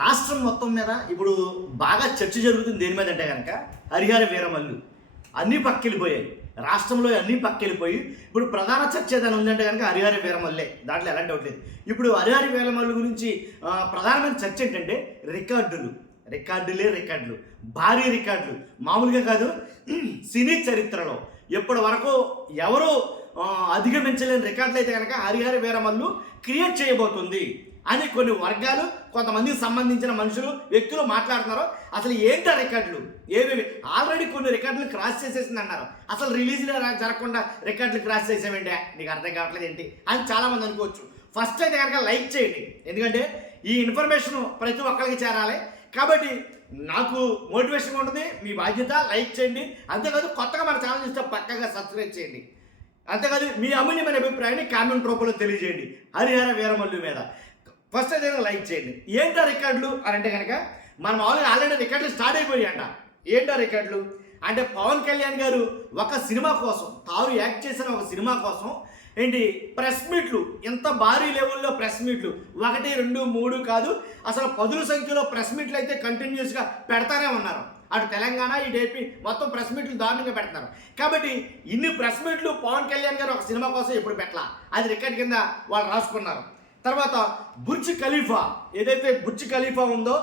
రాష్ట్రం మొత్తం మీద ఇప్పుడు బాగా చర్చ జరుగుతుంది దేని మీద అంటే కనుక హరిహర వీరమల్లు అన్నీ పక్కెళ్ళిపోయాయి. రాష్ట్రంలో అన్నీ పక్కెళ్ళిపోయి ఇప్పుడు ప్రధాన చర్చ ఏదైనా ఉందంటే కనుక హరిహర వీరమల్లే, దాంట్లో ఎలాంటి డౌట్ లేదు. ఇప్పుడు హరిహర వీరమల్లు గురించి ప్రధానమైన చర్చ ఏంటంటే రికార్డులు, భారీ రికార్డులు, మామూలుగా కాదు. సినీ చరిత్రలో ఇప్పటి వరకు ఎవరు అధిగమించలేని రికార్డులు అయితే కనుక హరిహర వీరమల్లు క్రియేట్ చేయబోతుంది అని కొన్ని వర్గాలు, కొంతమందికి సంబంధించిన మనుషులు, వ్యక్తులు మాట్లాడుతున్నారు. అసలు ఏంటి ఆ రికార్డులు, ఏవేవి? ఆల్రెడీ కొన్ని రికార్డులు క్రాస్ చేసేసింది అన్నారు. అసలు రిలీజ్లో జరగకుండా రికార్డులు క్రాస్ చేసామంటే నీకు అర్థం కావట్లేదు ఏంటి అని చాలామంది అనుకోవచ్చు. ఫస్ట్ అయితే కనుక లైక్ చేయండి, ఎందుకంటే ఈ ఇన్ఫర్మేషన్ ప్రతి ఒక్కరికి చేరాలి. కాబట్టి నాకు మోటివేషన్గా ఉంటుంది, మీ బాధ్యత లైక్ చేయండి. అంతేకాదు కొత్తగా మన ఛానల్ చూస్తే పక్కగా సబ్స్క్రైబ్ చేయండి. అంతేకాదు మీ అమూల్యమైన అభిప్రాయాన్ని కామెంట్ రూపంలో తెలియజేయండి హరిహర వీరమల్లు మీద. ఫస్ట్ అయితే లైక్ చేయండి. ఏంటా రికార్డులు అని అంటే కనుక మన మామూలుగా ఆల్రెడీ రికార్డులు స్టార్ట్ అయిపోయాయంట. ఏంటా రికార్డులు అంటే పవన్ కళ్యాణ్ గారు ఒక సినిమా కోసం, తాను యాక్ట్ చేసిన ఒక సినిమా కోసం ఏంటి ప్రెస్ మీట్లు, ఎంత భారీ లెవెల్లో ప్రెస్ మీట్లు, 1, 2, 3 కాదు, అసలు 10ల సంఖ్యలో ప్రెస్ మీట్లు అయితే కంటిన్యూస్గా పెడతానే ఉన్నారు. అటు తెలంగాణ, ఇటు ఏపీ మొత్తం ప్రెస్ మీట్లు దారుణంగా పెడుతున్నారు. కాబట్టి ఇన్ని ప్రెస్ మీట్లు పవన్ కళ్యాణ్ గారు ఒక సినిమా కోసం ఎప్పుడు పెట్టాల, అది రికార్డ్ కింద వాళ్ళు రాసుకున్నారు. తర్వాత బుర్జ్ ఖలీఫా, ఏదైతే బుర్జ్ ఖలీఫా ఉందో,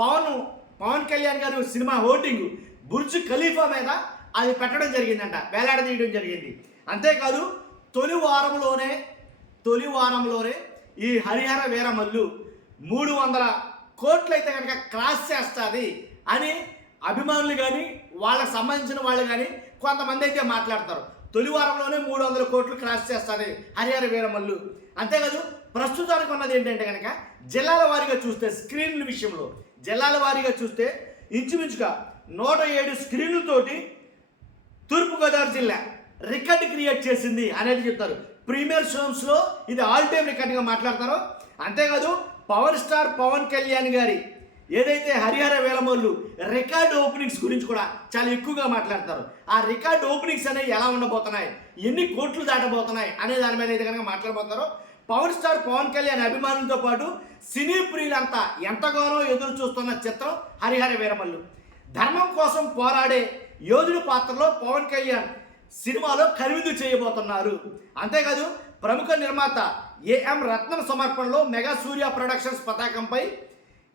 పవన్ కళ్యాణ్ గారు సినిమా హోర్డింగ్ బుర్జ్ ఖలీఫా మీద అది పెట్టడం జరిగిందంట, వేలాడదీయడం జరిగింది. అంతేకాదు తొలి వారంలోనే ఈ హరిహర వీరమల్లు 300 కోట్లు అయితే కనుక క్రాస్ చేస్తుంది అని అభిమానులు కానీ వాళ్ళకి సంబంధించిన వాళ్ళు కానీ కొంతమంది అయితే మాట్లాడతారు. తొలి వారంలోనే 300 కోట్లు క్రాస్ చేస్తుంది హరిహర వీరమల్లు. అంతేకాదు ప్రస్తుతానికి ఉన్నది ఏంటంటే కనుక జిల్లాల వారీగా చూస్తే, స్క్రీన్ల విషయంలో జిల్లాల వారీగా చూస్తే ఇంచుమించుగా 107 స్క్రీన్లతోటి తూర్పుగోదావరి జిల్లా రికార్డు క్రియేట్ చేసింది అనేది చెప్తారు. ప్రీమియర్ షోస్లో ఇది ఆల్ టైమ్ రికార్డుగా మాట్లాడతారో. అంతేకాదు పవర్ స్టార్ పవన్ కళ్యాణ్ గారి ఏదైతే హరిహర వీరమల్లు రికార్డు ఓపెనింగ్స్ గురించి కూడా చాలా ఎక్కువగా మాట్లాడతారు. ఆ రికార్డు ఓపెనింగ్స్ అనేవి ఎలా ఉండబోతున్నాయి, ఎన్ని కోట్లు దాటబోతున్నాయి అనే దాని మీద అయితే కనుక మాట్లాడబోతారో. పవర్ స్టార్ పవన్ కళ్యాణ్ అభిమానులతో పాటు సినీ ప్రియులంతా ఎంతగానో ఎదురు చూస్తున్న చిత్రం హరిహర వీరమల్లు. ధర్మం కోసం పోరాడే యోధుడి పాత్రలో పవన్ కళ్యాణ్ సినిమాలో కనువిందు చేయబోతున్నారు. అంతేకాదు ప్రముఖ నిర్మాత ఏఎం రత్నం సమర్పణలో మెగా సూర్య ప్రొడక్షన్స్ పతాకంపై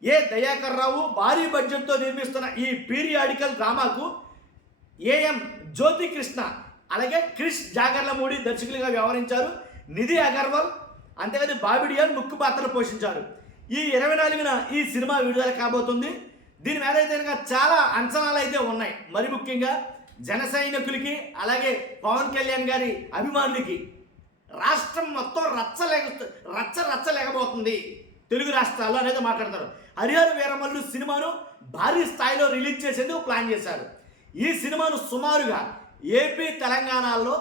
ఏ దయాకర్ రావు భారీ బడ్జెట్తో నిర్మిస్తున్న ఈ పీరియాడికల్ డ్రామాకు ఏఎం జ్యోతి కృష్ణ అలాగే క్రిష్ జాగర్లమూడి దర్శకులుగా వ్యవహరించారు. నిధి అగర్వాల్ అంతేకాదు బాబిడియాన్ ముఖ్య పాత్రలు పోషించారు. ఈ 24న ఈ సినిమా విడుదల కాబోతుంది. దీని మీద అయితే చాలా అంచనాలు అయితే ఉన్నాయి. మరి ముఖ్యంగా జన సైనికులకి అలాగే పవన్ కళ్యాణ్ గారి అభిమానులకి రాష్ట్రం మొత్తం రచ్చలేకపోతుంది తెలుగు రాష్ట్రాల్లో అనేది మాట్లాడతారు. హరిహర వీరమల్లు సినిమాను భారీ స్థాయిలో రిలీజ్ చేసేందుకు ప్లాన్ చేశారు. ఈ సినిమాను సుమారుగా ఏపీ తెలంగాణలో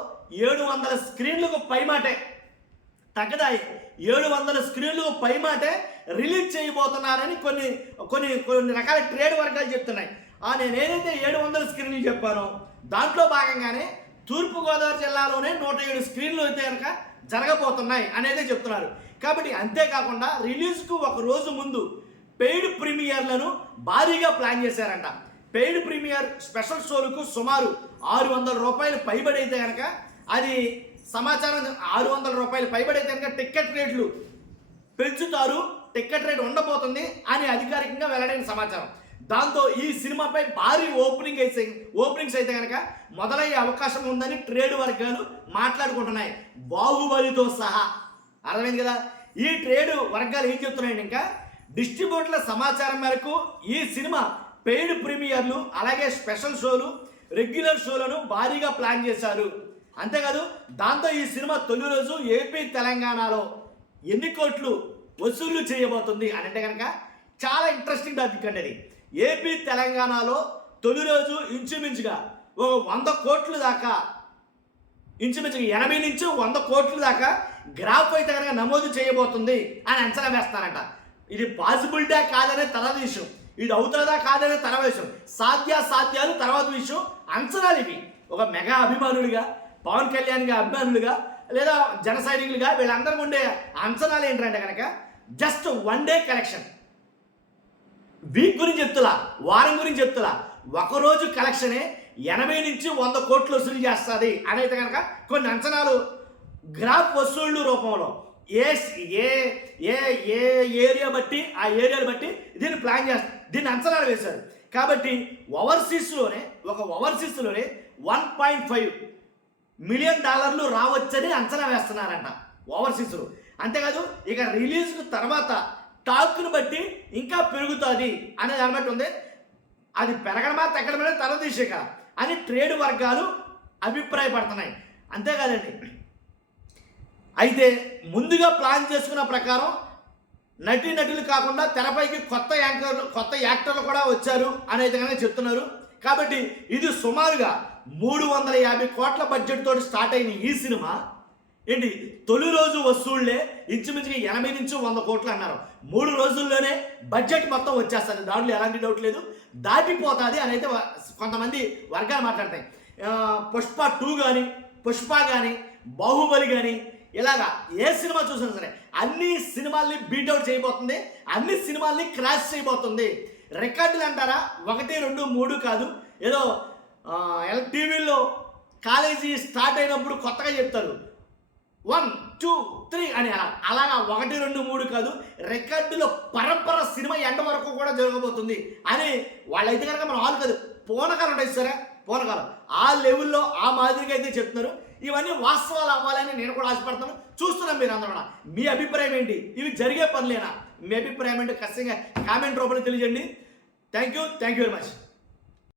700 స్క్రీన్లకు పైమాటే, తగ్గదాయి 700 స్క్రీన్లకు పైమాటే రిలీజ్ చేయబోతున్నారని కొన్ని రకాల ట్రేడ్ వర్గాలు చెప్తున్నాయి. నేనేదైతే 700 స్క్రీన్లు చెప్పానో దాంట్లో భాగంగానే తూర్పుగోదావరి జిల్లాలోనే 107 స్క్రీన్లు అయితే కనుక జరగబోతున్నాయి అనేది చెప్తున్నారు. కాబట్టి అంతేకాకుండా రిలీజ్కు ఒక రోజు ముందు పెయిడ్ ప్రీమియర్లను భారీగా ప్లాన్ చేశారంట. పెయిడ్ ప్రీమియర్ స్పెషల్ షోలకు సుమారు 600 రూపాయలు పైబడి అయితే కనుక అది సమాచారం, 600 రూపాయలు పైబడి అయితే కనుక టికెట్ రేట్లు పెంచుతారు, టికెట్ రేట్ ఉండబోతుంది అని అధికారికంగా వెల్లడైన సమాచారం. దాంతో ఈ సినిమాపై భారీ ఓపెనింగ్స్ అయితే కనుక మొదలయ్యే అవకాశం ఉందని ట్రేడ్ వర్గాలు మాట్లాడుకుంటున్నాయి, బాహుబలితో సహా. అర్థమైంది కదా? ఈ ట్రేడ్ వర్గాలు ఏం చెప్తున్నాయండి, ఇంకా డిస్ట్రిబ్యూటర్ల సమాచారం మేరకు ఈ సినిమా పెయిడ్ ప్రీమియర్లు అలాగే స్పెషల్ షోలు, రెగ్యులర్ షోలను భారీగా ప్లాన్ చేశారు. అంతేకాదు దాంతో ఈ సినిమా తొలి రోజు ఏపీ తెలంగాణలో ఎన్ని కోట్లు వసూళ్లు చేయబోతుంది అని అంటే కనుక చాలా ఇంట్రెస్టింగ్ టాపిక్ అండి అది. ఏపీ తెలంగాణలో తొలి రోజు ఇంచుమించుగా 100 కోట్ల దాకా, ఇంచుమించుగా 80 నుంచి 100 కోట్ల దాకా గ్రాఫ్ అయితే కనుక నమోదు చేయబోతుంది అని అంచనా వేస్తారంట. ఇది పాసిబిలిటీ కాదనే తర్వాత విషయం, ఇది అవుతుందా కాదనే తర్వాత విషయం, సాధ్యాలు తర్వాత విషయం. అంచనాలు ఇవి. ఒక మెగా అభిమానులుగా, పవన్ కళ్యాణ్ గారి అభిమానులుగా లేదా జన సైనికులుగా వీళ్ళందరూ ఉండే అంచనాలు ఏంటంటే కనుక జస్ట్ 1 డే కలెక్షన్, వీక్ గురించి చెప్తులా, వారం గురించి చెప్తులా, ఒకరోజు కలెక్షనే 80 నుంచి 100 కోట్లు వసూలు చేస్తుంది అని అయితే కనుక కొన్ని అంచనాలు గ్రాఫ్ వసూళ్ళు రూపంలో ఏ ఏ ఏ ఏ ఏరియా బట్టి ఆ ఏరియాని బట్టి దీన్ని ప్లాన్ చేస్తారు, దీన్ని అంచనాలు వేశారు. కాబట్టి ఓవర్సీస్లోనే 1.5 మిలియన్ డాలర్లు రావచ్చని అంచనా వేస్తున్నారంట ఓవర్సీస్లో. అంతేకాదు ఇక రిలీజ్కు తర్వాత టాక్ను బట్టి ఇంకా పెరుగుతుంది అనే దాన్ని బట్టి ఉంది. అది పెరగడమా తగ్గడమే తరదీశక అని ట్రేడ్ వర్గాలు అభిప్రాయపడుతున్నాయి. అంతేకాదండి, అయితే ముందుగా ప్లాన్ చేసుకున్న ప్రకారం నటులు కాకుండా తెరపైకి కొత్త యాక్టర్లు కూడా వచ్చారు అని అయితే కనుక చెప్తున్నారు. కాబట్టి ఇది సుమారుగా 350 కోట్ల బడ్జెట్ తోటి స్టార్ట్ అయిన ఈ సినిమా ఏంటి తొలి రోజు వసూళ్లే ఇంచుమించుగా 80 నుంచి 100 కోట్లు అన్నారు. 3 రోజుల్లోనే బడ్జెట్ మొత్తం వచ్చేస్తుంది, దాంట్లో ఎలాంటి డౌట్ లేదు, దాటిపోతుంది అని అయితే కొంతమంది వర్గాలు మాట్లాడతాయి. పుష్ప 2 కానీ పుష్ప కానీ బాహుబలి కానీ ఇలాగా ఏ సినిమా చూసినా సరే అన్ని సినిమాల్ని బీట్అవుట్ చేయబోతుంది, అన్ని సినిమాల్ని క్రాష్ చేయబోతుంది. రికార్డులు అంటారా 1, 2, 3 కాదు, ఏదో టీవీలో కాలేజీ స్టార్ట్ అయినప్పుడు కొత్తగా చెప్తారు 1, 2, 3 అని అలాగా 1, 2, 3 కాదు, రికార్డులో పరంపర సినిమా ఎండ వరకు కూడా జరగబోతుంది అని వాళ్ళైతే కనుక మనం ఆలు కాదు పూనకాలు ఉంటాయి సరే, పూనకాలు ఆ లెవెల్లో ఆ మాదిరిగా అయితే చెప్తున్నారు. ఇవన్నీ వాస్తవాలు అవ్వాలని నేను కూడా ఆశపడుతున్నాను. చూస్తున్నాను మీరు అందరూ కూడా. మీ అభిప్రాయం ఏంటి? ఇవి జరిగే పనులేనా? మీ అభిప్రాయం ఏంటి ఖచ్చితంగా కామెంట్ రూపంలో తెలియజేయండి. Thank you very much.